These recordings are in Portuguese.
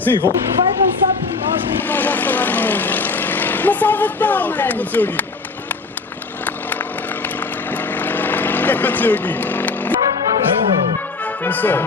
Sim, vou. Vai dançar por nós quando nós já falarmos. Uma salva de palmas! O que é que aconteceu aqui? O que é que aconteceu aqui? Começou.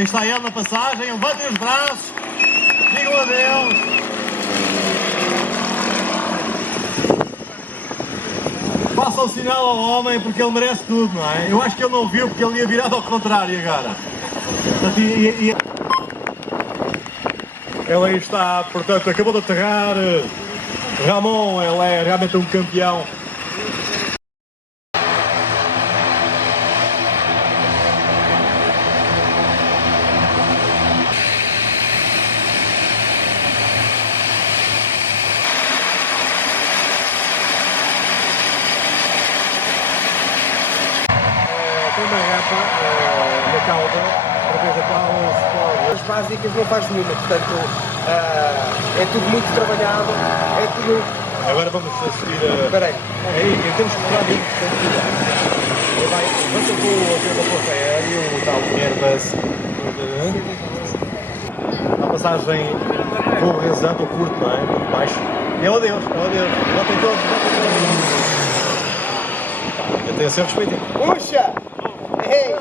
Quem está aí na passagem, levantem os braços, digam adeus. Façam sinal ao homem porque ele merece tudo, não é? Eu acho que ele não viu porque ele ia virado ao contrário agora. Portanto, ele aí está, portanto, acabou de aterrar. Ramon, ele é realmente um campeão. Tem uma rapa na cauda, através da qual se pode... As básicas não faz nenhuma, portanto é tudo muito trabalhado, é tudo... Agora vamos assistir a... Espera aí. Aí, temos que falar disso, ele vai, avança com o aeroporto aéreo, o tal Airbus. A passagem voo rezando, curto, não é? Muito baixo. E é o Deus, Botem todos. Eu tenho a ser respeitado. Puxa! Ei!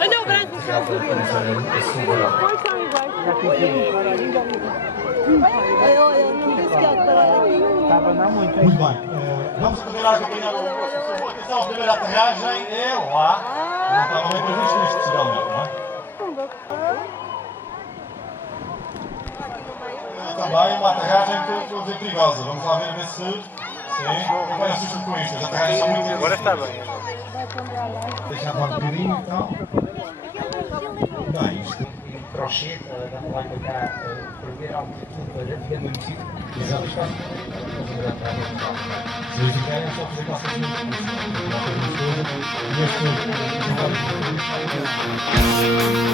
Olha o branco no chão. Depois são iguais. Eu não disse que ia parar aqui. Estava não muito. Muito bem. Vamos continuar a acompanhar o nosso voo. Atenção, a primeira aterragem é lá. Não estava bem previsto isto, possivelmente, não é? Também uma aterragem que eu dizer perigosa. Vamos lá ver se... Sim, eu bem assusto com isto. As aterragens são muito... Agora está bem. Deixar lá um bocadinho e tal. Bem, isto... crochê, dá-me lá para cá para ver algo para ver no município. Exato. Se eles querem, é só fazer calças de música. Não tem mistura. E este...